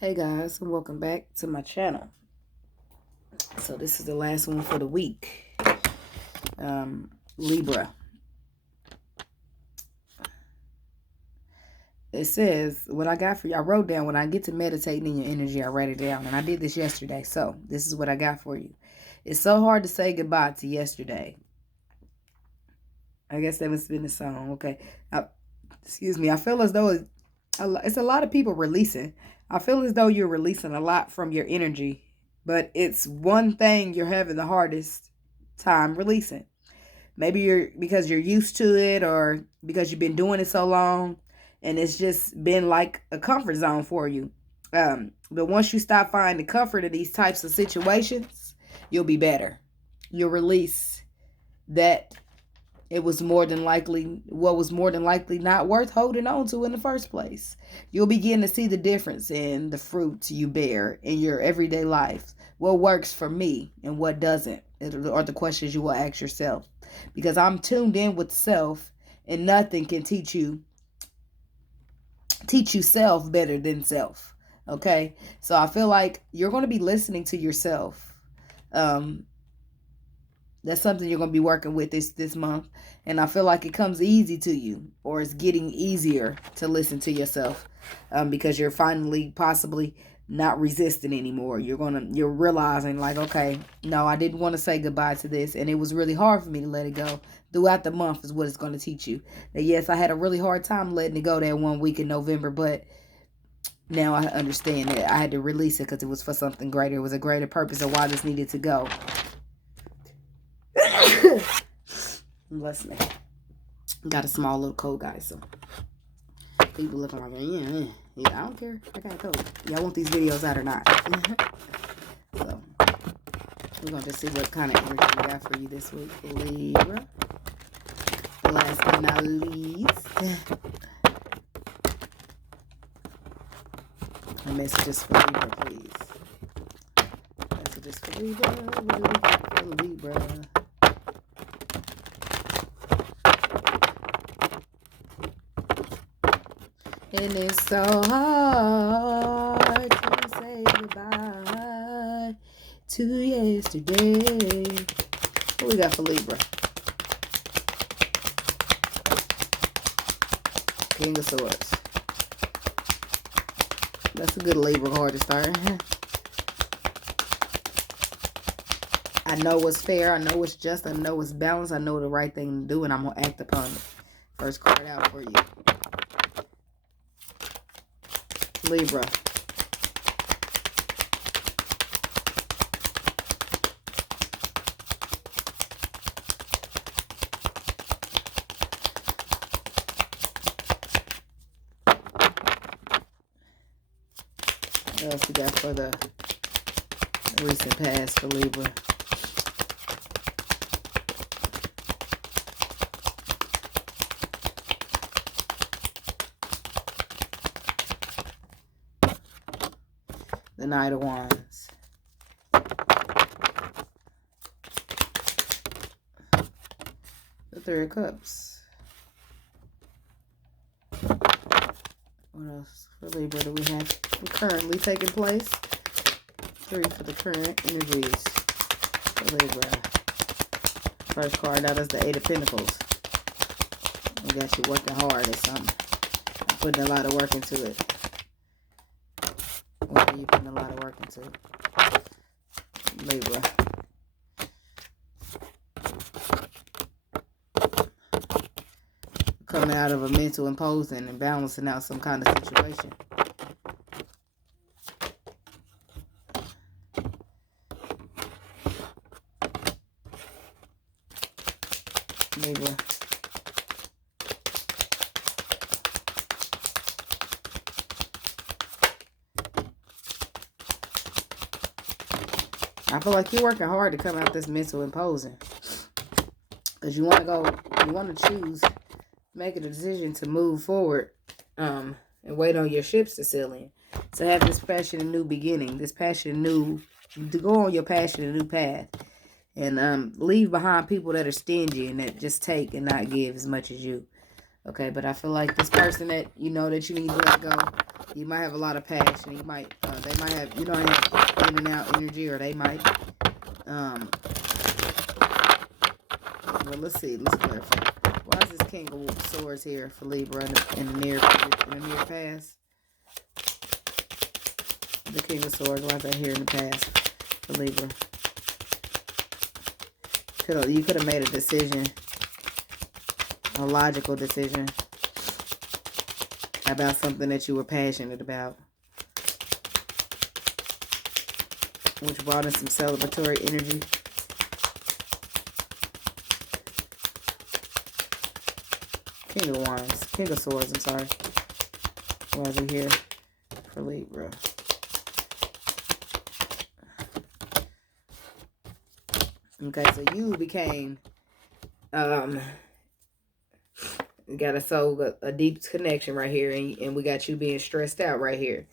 Hey guys, and welcome back to my channel. So this is the last one for the week. Libra. It says, what I got for you, I wrote down, when I get to meditating in your energy, I write it down. And I did this yesterday. So this is what I got for you. It's so hard to say goodbye to yesterday. I guess that must have been the song. Okay. Excuse me. I feel as though it's a lot of people releasing. I feel as though you're releasing a lot from your energy, but it's one thing you're having the hardest time releasing. Maybe because you're used to it, or because you've been doing it so long and it's just been like a comfort zone for you. But once you stop finding comfort in these types of situations, you'll be better. You'll release that what was more than likely not worth holding on to in the first place. You'll begin to see the difference in the fruit you bear in your everyday life. What works for me and what doesn't are the questions you will ask yourself. Because I'm tuned in with self, and nothing can teach you self better than self. Okay? So I feel like you're going to be listening to yourself. That's something you're going to be working with this month. And I feel like it comes easy to you, or it's getting easier to listen to yourself, because you're finally possibly not resisting anymore. You're realizing like, okay, no, I didn't want to say goodbye to this. And it was really hard for me to let it go. Throughout the month is what it's going to teach you. That yes, I had a really hard time letting it go that 1 week in November, but now I understand that I had to release it because it was for something greater. It was a greater purpose of why this needed to go. Bless me. Got a small little cold, guys. So people looking like, yeah, I don't care. I got a cold. Y'all want these videos out or not? So we're gonna just see what kind of energy we got for you this week, Libra. Last but not least, messages for Libra, please. Messages for Libra. What do we got for Libra? And it's so hard to say goodbye to yesterday. What we got for Libra? King of Swords. That's a good Libra card to start. I know what's fair. I know what's just. I know what's balanced. I know the right thing to do, and I'm going to act upon it. First card out for you. Libra. What else we got for the recent past for Libra? The Knight of Wands. The Three of Cups. What else for Libra do we have currently taking place? 3 for the current energies for Libra. First card out is the Eight of Pentacles. We got you working hard at something. I'm putting a lot of work into it. What are you putting a lot of work into? Libra. Coming out of a mental imposing and balancing out some kind of situation. Libra. I feel like you're working hard to come out this mental imposing. Because you want to choose, make a decision to move forward, and wait on your ships to sail in. To have this passion and new beginning, to go on your passion and new path. And leave behind people that are stingy and that just take and not give as much as you. Okay, but I feel like this person that you know that you need to let go You might have a lot of passion. You might, they might have, you don't have in and out energy, or they might. Well, let's see. Let's clarify. Why is this King of Swords here for Libra in the near past? The King of Swords. Why is that here in the past for Libra? You could have made a decision, a logical decision about something that you were passionate about, which brought in some celebratory energy. King of Wands, King of Swords, I'm sorry. Why is he here for Libra? Okay, so you became, we got a deep connection right here, and we got you being stressed out right here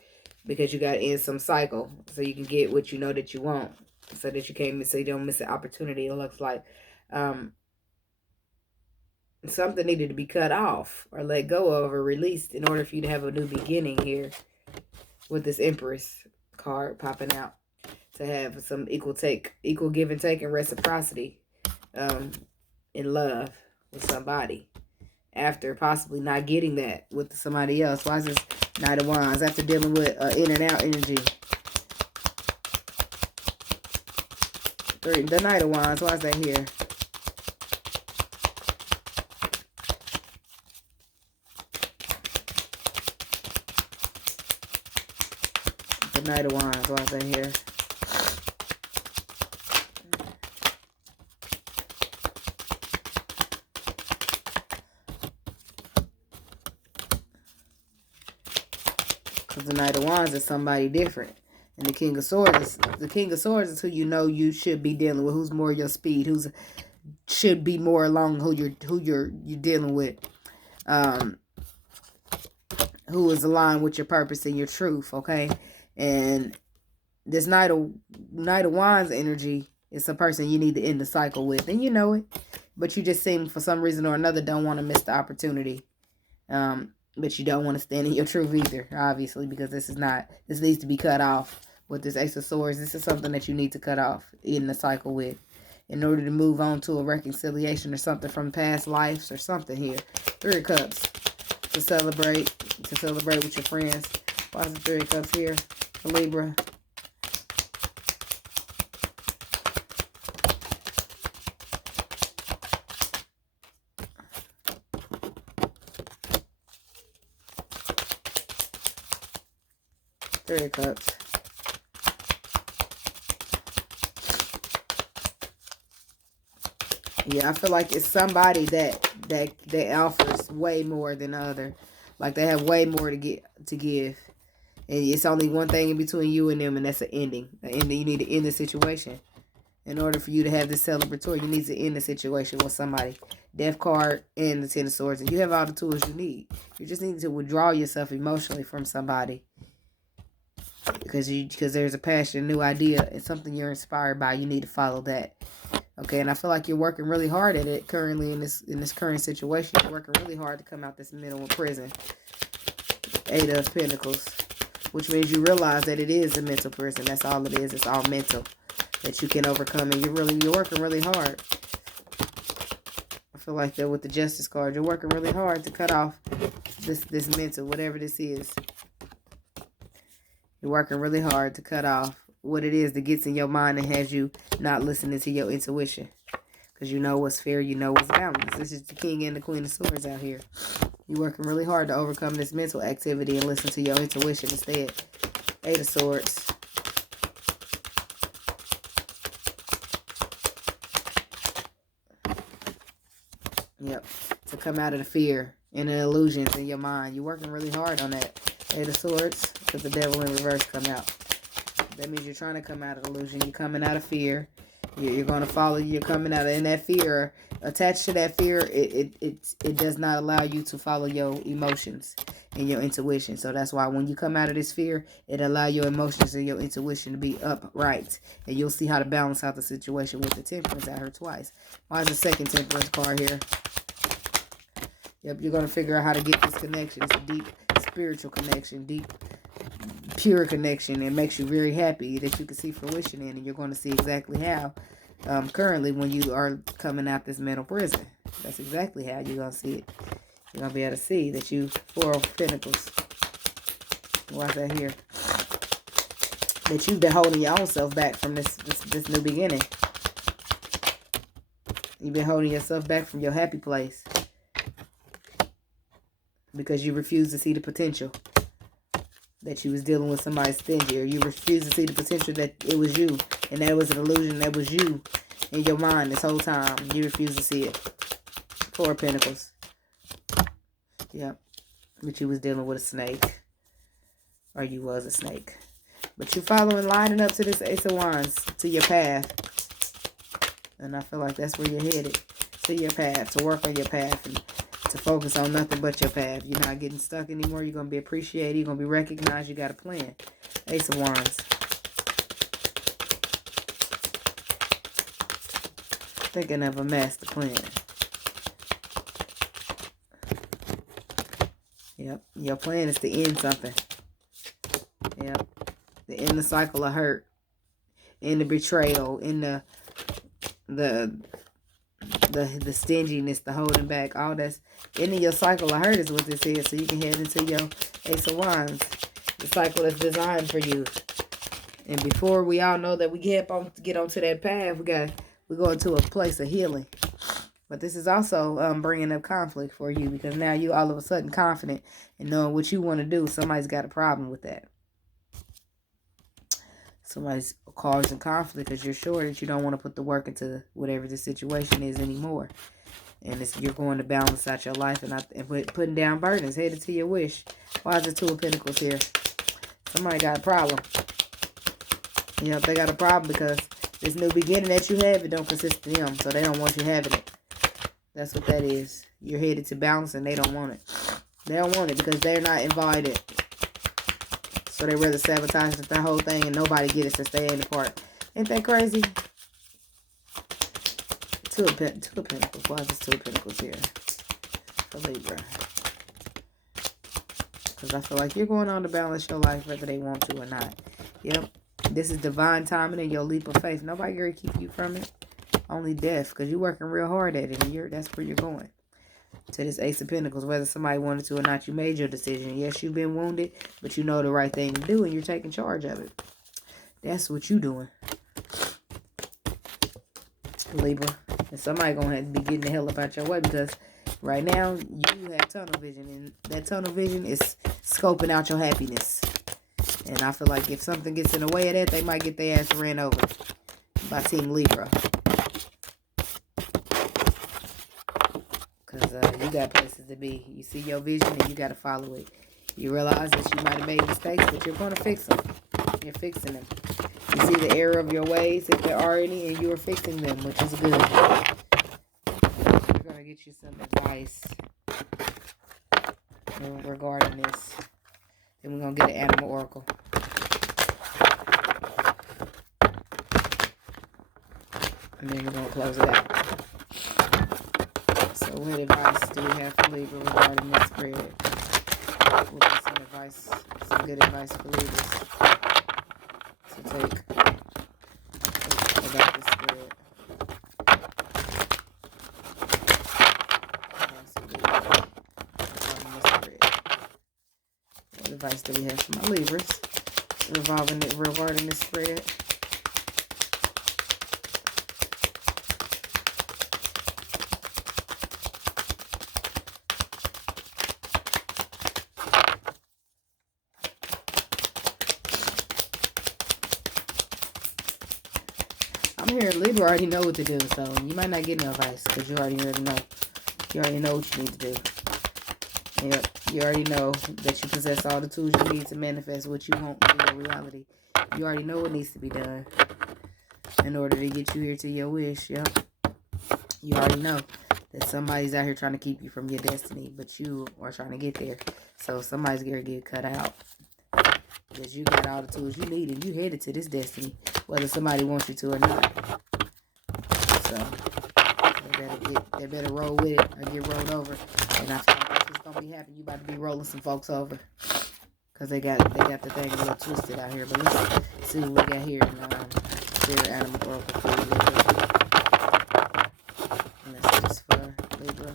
because you got in some cycle, so you can get what you know that you want, so that you can't miss, so you don't miss an opportunity. It looks like something needed to be cut off or let go of or released in order for you to have a new beginning here with this Empress card popping out, to have some equal give and take and reciprocity in love with somebody after possibly not getting that with somebody else. Why is this Knight of Wands after dealing with in and out energy? The Knight of Wands, why is that here? The Knight of Wands, why is that here? Because the Knight of Wands is somebody different. And the King of Swords is who you know you should be dealing with, who's more your speed, who's should be more along who you're dealing with. Who is aligned with your purpose and your truth, okay? And this Knight of Wands energy is a person you need to end the cycle with, and you know it, but you just seem for some reason or another don't want to miss the opportunity. But you don't want to stand in your truth either, obviously, because this needs to be cut off with this Ace of Swords. This is something that you need to cut off in the cycle with in order to move on to a reconciliation or something from past lives or something here. Three of Cups to celebrate with your friends. Why is the Three of Cups here for Libra? Three of Cups. Yeah, I feel like it's somebody that offers way more than the other. Like they have way more to give. And it's only one thing in between you and them, and that's an ending. An ending. You need to end the situation. In order for you to have this celebratory, you need to end the situation with somebody. Death card and the Ten of Swords. And you have all the tools you need. You just need to withdraw yourself emotionally from somebody. Because there's a passion, a new idea, and something you're inspired by. You need to follow that. Okay, and I feel like you're working really hard at it currently in this current situation. You're working really hard to come out this mental prison. Eight of Pentacles, which means you realize that it is a mental prison. That's all it is. It's all mental that you can overcome, and you're working really hard. I feel like that with the Justice card, you're working really hard to cut off this mental, whatever this is. You're working really hard to cut off what it is that gets in your mind and has you not listening to your intuition. Because you know what's fair, you know what's balanced. This is the King and the Queen of Swords out here. You're working really hard to overcome this mental activity and listen to your intuition instead. Eight of Swords. Yep. To come out of the fear and the illusions in your mind. You're working really hard on that. Eight of Swords. Because the Devil in reverse come out. That means you're trying to come out of illusion. You're coming out of fear. You're going to follow. You're coming out of, and that fear, attached to that fear, it does not allow you to follow your emotions and your intuition. So that's why when you come out of this fear, it allow your emotions and your intuition to be upright. And you'll see how to balance out the situation with the Temperance out here twice. Why is the second Temperance card here? Yep, you're going to figure out how to get this connection. It's a deep spiritual connection, deep, pure connection, and makes you very happy that you can see fruition in, and you're going to see exactly how currently when you are coming out this mental prison. That's exactly how you're going to see it. You're going to be able to see that you, Four of Pentacles, watch that here, that you've been holding your own self back from this new beginning. You've been holding yourself back from your happy place because you refuse to see the potential that you was dealing with somebody stingy, or you refuse to see the potential that it was you, and that it was an illusion, that was you in your mind this whole time. You refuse to see it. Four of Pentacles. Yep. But you was dealing with a snake, or you was a snake. But you're following, lining up to this Ace of Wands, to your path. And I feel like that's where you're headed, to your path, to work on your path, and to focus on nothing but your path. You're not getting stuck anymore. You're going to be appreciated. You're going to be recognized. You got a plan. Ace of Wands. Thinking of a master plan. Yep. Your plan is to end something. Yep. To end the cycle of hurt. In the betrayal. In the stinginess, the holding back, all that's ending your cycle of hurt is what this is, so you can head into your Ace of Wands, the cycle that's designed for you. And before we all know that we get onto that path, we go into a place of healing. But this is also bringing up conflict for you, because now you all of a sudden confident in knowing what you want to do. Somebody's got a problem with that. Somebody's causing conflict because you're sure that you don't want to put the work into whatever the situation is anymore. And you're going to balance out your life and putting down burdens, headed to your wish. Why is the Two of Pentacles here? Somebody got a problem. You know, they got a problem because this new beginning that you have, it don't consist of them. So they don't want you having it. That's what that is. You're headed to balance and they don't want it. They don't want it because they're not invited. So they rather sabotage the whole thing and nobody get it since they ain't a part. Ain't that crazy? Two of Pentacles. Why is this Two of Pentacles here? For Libra. Because I feel like you're going on to balance your life whether they want to or not. Yep. This is divine timing and your leap of faith. Nobody gonna keep you from it. Only death. Because you're working real hard at it. And that's where you're going. To this Ace of Pentacles, whether somebody wanted to or not, you made your decision. Yes, you've been wounded, but you know the right thing to do, and you're taking charge of it. That's what you're doing, Libra. And somebody gonna have to be getting the hell up out your way, because right now you have tunnel vision, and that tunnel vision is scoping out your happiness. And I feel like if something gets in the way of that, they might get their ass ran over by Team Libra. You got places to be. You see your vision and you got to follow it. You realize that you might have made mistakes, but you're going to fix them. You're fixing them. You see the error of your ways, if there are any, and you are fixing them, which is good. We're going to get you some advice regarding this. Then we're going to get an animal oracle. And then we're going to close it out. So what advice do we have for Libra regarding this spread? We'll get some advice, some good advice for Libras to take about this spread. What advice do we have for my Libras regarding this spread? I'm hearing Libra already know what to do, so you might not get no advice because you already know. You already know what you need to do. You already know that you possess all the tools you need to manifest what you want in your reality. You already know what needs to be done in order to get you here to your wish. Yep. You already know that somebody's out here trying to keep you from your destiny, but you are trying to get there. So somebody's going to get cut out because you got all the tools you need and you headed to this destiny, whether somebody wants you to or not. So they better roll with it or get rolled over. And I feel like this is gonna be happening. You about to be rolling some folks over. Cause they got the thing a little twisted out here. But let's see what we got here in Spirit Animal Oracle for Libra. Messages for Libra.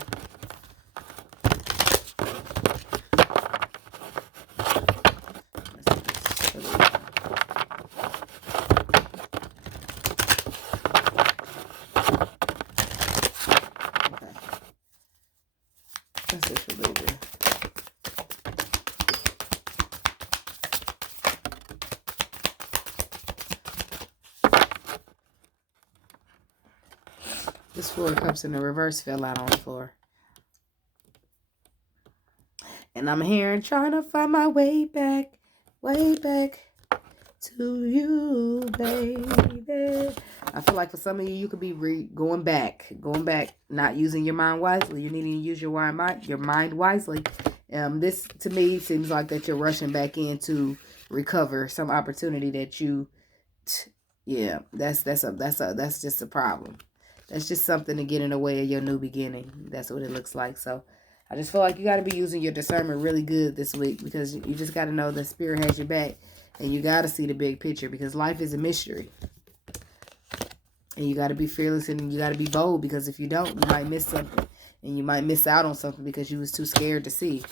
This Four of Cups in the reverse fell out on the floor. And I'm here trying to find my way back to you, baby. I feel like for some of you, you could be going back, not using your mind wisely. You need to use your mind wisely. This to me seems like that you're rushing back in to recover some opportunity that you, yeah, that's just a problem. That's just something to get in the way of your new beginning. That's what it looks like. So I just feel like you got to be using your discernment really good this week, because you just got to know the Spirit has your back, and you got to see the big picture, because life is a mystery. And you got to be fearless, and you got to be bold, because if you don't, you might miss something, and you might miss out on something because you was too scared to see,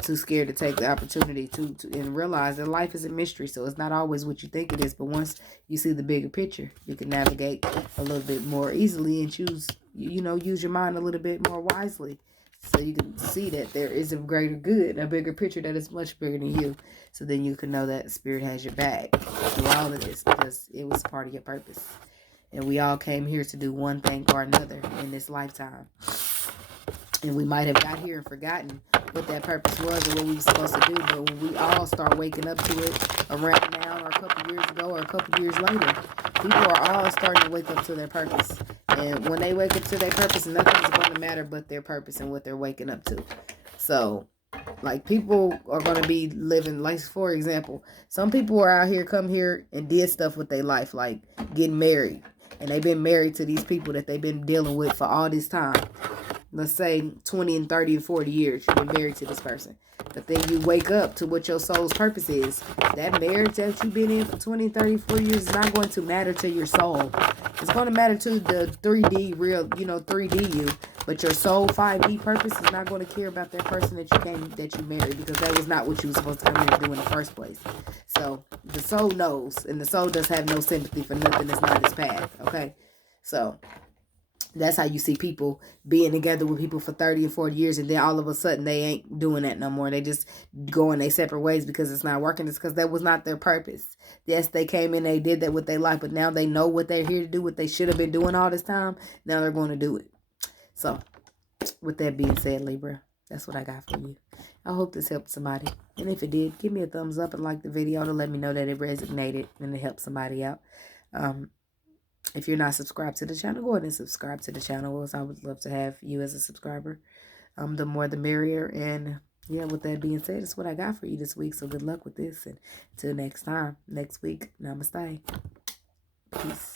too scared to take the opportunity to and realize that life is a mystery. So it's not always what you think it is, but once you see the bigger picture, you can navigate a little bit more easily and choose, use your mind a little bit more wisely. So you can see that there is a greater good, a bigger picture that is much bigger than you. So then you can know that Spirit has your back through all of this, because it was part of your purpose. And we all came here to do one thing or another in this lifetime. And we might have got here and forgotten what that purpose was or what we were supposed to do. But when we all start waking up to it around now, or a couple years ago, or a couple years later, people are all starting to wake up to their purpose. And when they wake up to their purpose, nothing's going to matter but their purpose and what they're waking up to. So, like, people are going to be living, like, for example, some people are out here, come here and did stuff with their life, like getting married. And they've been married to these people that they've been dealing with for all this time. Let's say 20 and 30 and 40 years you've been married to this person. But then you wake up to what your soul's purpose is. That marriage that you've been in for 20, 30, 40 years is not going to matter to your soul. It's going to matter to the 3D real, 3D you. But your soul 5D purpose is not going to care about that person that you married, because that was not what you were supposed to come here to do in the first place. So the soul knows, and the soul does have no sympathy for nothing that's not its path. Okay? So that's how you see people being together with people for 30 and 40 years, and then all of a sudden they ain't doing that no more. They just going their separate ways because it's not working. It's because that was not their purpose. Yes, they came in, they did that with their life, but now they know what they're here to do, what they should have been doing all this time. Now they're going to do it. So, with that being said, Libra, that's what I got for you. I hope this helped somebody. And if it did, give me a thumbs up and like the video to let me know that it resonated and it helped somebody out. If you're not subscribed to the channel, go ahead and subscribe to the channel. I would love to have you as a subscriber. The more the merrier. And yeah, with that being said, that's what I got for you this week. So good luck with this. And until next time, next week, namaste. Peace.